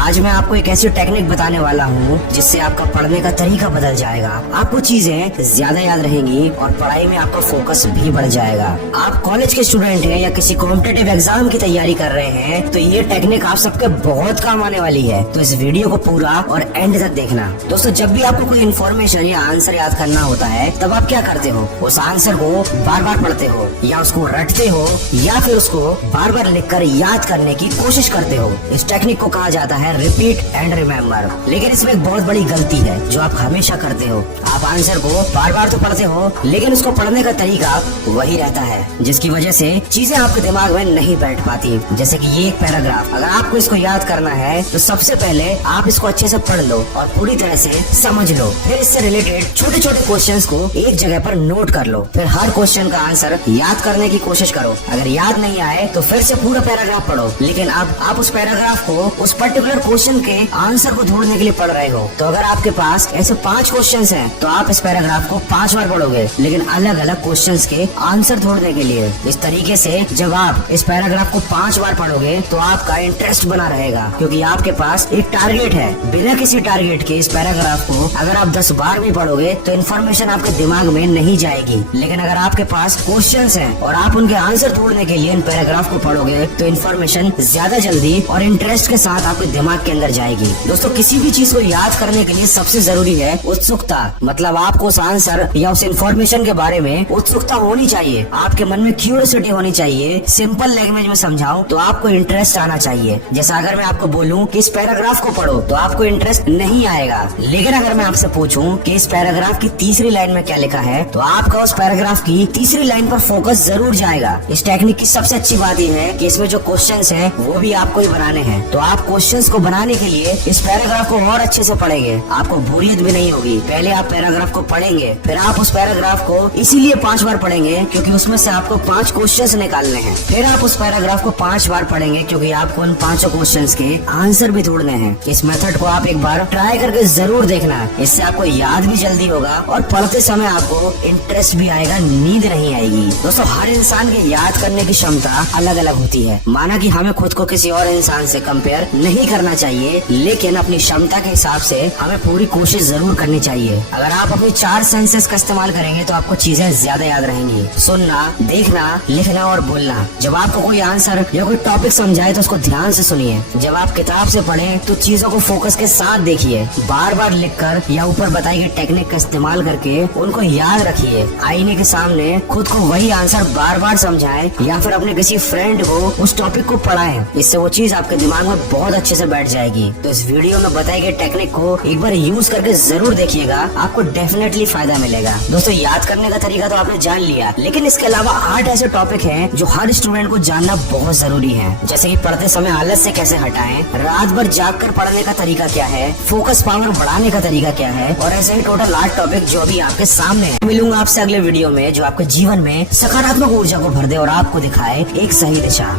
आज मैं आपको एक ऐसी टेक्निक बताने वाला हूँ जिससे आपका पढ़ने का तरीका बदल जाएगा। आपको चीजें ज्यादा याद रहेंगी और पढ़ाई में आपका फोकस भी बढ़ जाएगा। आप कॉलेज के स्टूडेंट हैं या किसी कॉम्पिटेटिव एग्जाम की तैयारी कर रहे हैं तो ये टेक्निक आप सबके बहुत काम आने वाली है। तो इस वीडियो को पूरा और एंड तक देखना। दोस्तों, जब भी आपको कोई इन्फॉर्मेशन या आंसर याद करना होता है तब आप क्या करते हो? उस आंसर को बार बार पढ़ते हो या उसको रटते हो या फिर उसको बार बार लिखकर याद करने की कोशिश करते हो। इस टेक्निक को कहा जाता है रिपीट एंड रिमेम्बर। लेकिन इसमें एक बहुत बड़ी गलती है जो आप हमेशा करते हो। आप आंसर को बार बार तो पढ़ते हो लेकिन उसको पढ़ने का तरीका वही रहता है, जिसकी वजह से चीजें आपके दिमाग में नहीं बैठ पाती। जैसे कि ये एक पैराग्राफ, अगर आपको इसको याद करना है तो सबसे पहले आप इसको अच्छे से पढ़ लो और पूरी तरह से समझ लो। फिर इससे रिलेटेड छोटे छोटे क्वेश्चंस को एक जगह पर नोट कर लो। फिर हर क्वेश्चन का आंसर याद करने की कोशिश करो। अगर याद नहीं आए तो फिर से पूरा पैराग्राफ पढ़ो। लेकिन अब आप उस पैराग्राफ को उस पर्टिकुलर क्वेश्चन के आंसर को ढूंढने के लिए पढ़ रहे हो। तो अगर आपके पास ऐसे 5 क्वेश्चंस हैं तो आप इस पैराग्राफ को 5 बार पढ़ोगे, लेकिन अलग अलग क्वेश्चंस के आंसर ढूंढने के लिए। इस तरीके से जब आप इस पैराग्राफ को 5 बार पढ़ोगे तो आपका इंटरेस्ट बना रहेगा, क्योंकि आपके पास एक टारगेट है। बिना किसी टारगेट के इस पैराग्राफ को अगर आप 10 बार भी पढ़ोगे तो इन्फॉर्मेशन आपके दिमाग में नहीं जाएगी। लेकिन अगर आपके पास क्वेश्चंस हैं और आप उनके आंसर ढूंढने के लिए इन पैराग्राफ को पढ़ोगे तो इन्फॉर्मेशन ज्यादा जल्दी और इंटरेस्ट के साथ आपके दिमाग के अंदर जाएगी। दोस्तों, किसी भी चीज को याद करने के लिए सबसे जरूरी है उत्सुकता। मतलब आपको उस आंसर या उस इन्फॉर्मेशन के बारे में उत्सुकता होनी चाहिए। आपके मन में क्यूरियोसिटी होनी चाहिए। सिंपल लैंग्वेज में समझाऊं तो आपको इंटरेस्ट आना चाहिए। जैसा अगर मैं आपको बोलूं कि इस पैराग्राफ को पढ़ो तो आपको इंटरेस्ट नहीं आएगा। लेकिन अगर मैं आपसे पूछूं कि इस पैराग्राफ की तीसरी लाइन में क्या लिखा है तो आपका उस पैराग्राफ की तीसरी लाइन पर फोकस जरूर जाएगा। इस टेक्निक की सबसे अच्छी बात यह है कि इसमें जो क्वेश्चंस हैं वो भी आपको ही बनाने हैं। तो आप क्वेश्चंस को बनाने के लिए इस पैराग्राफ को और अच्छे से पढ़ेंगे। आपको बोरियत भी नहीं होगी। पहले आप पैराग्राफ को पढ़ेंगे, फिर आप उस पैराग्राफ को इसीलिए 5 बार पढ़ेंगे क्योंकि उसमें से आपको 5 क्वेश्चंस निकालने हैं। फिर आप उस पैराग्राफ को 5 बार पढ़ेंगे क्योंकि आपको उन 5 क्वेश्चंस के आंसर भी ढूंढने हैं। इस मेथड को आप एक बार ट्राई करके जरूर देखना। इससे आपको याद भी जल्दी होगा और पढ़ते समय आपको इंटरेस्ट भी आएगा, नींद नहीं आएगी। दोस्तों, हर इंसान के याद करने की क्षमता अलग अलग होती है। माना कि हमें खुद को किसी और इंसान से कंपेयर नहीं करना चाहिए, लेकिन अपनी क्षमता के हिसाब से हमें पूरी कोशिश जरूर करनी चाहिए। अगर आप अपनी 4 सेंसेस का इस्तेमाल करेंगे तो आपको चीजें ज्यादा याद रहेंगी। सुनना, देखना, लिखना और बोलना। जब आपको कोई आंसर या कोई टॉपिक समझाए तो उसको ध्यान से सुनिए। जब आप किताब से पढ़ें तो चीजों को फोकस के साथ देखिए। बार बार लिखकर या ऊपर बताई गई टेक्निक का इस्तेमाल करके उनको याद रखिए। आईने के सामने खुद को वही आंसर बार बार समझाएं या फिर अपने किसी फ्रेंड को उस टॉपिक को पढ़ाएं। इससे वो चीज आपके दिमाग में बहुत अच्छे से बैठ जाएगी। तो इस वीडियो में बताई गई टेक्निक को एक बार यूज करके जरूर देखिएगा, आपको डेफिनेटली फायदा मिलेगा। दोस्तों, याद करने का तरीका तो आपने जान लिया, लेकिन इसके अलावा 8 ऐसे टॉपिक हैं जो हर स्टूडेंट को जानना बहुत जरूरी है। जैसे कि पढ़ते समय आलस से कैसे हटाएं, रात भर जागकर पढ़ने का तरीका क्या है, फोकस पावर बढ़ाने का तरीका क्या है, और ऐसे ही टोटल 8 टॉपिक जो अभी आपके सामने है। मिलूंगा आपसे अगले वीडियो में जो आपके जीवन में सकारात्मक ऊर्जा को भर दे और आपको दिखाए एक सही दिशा।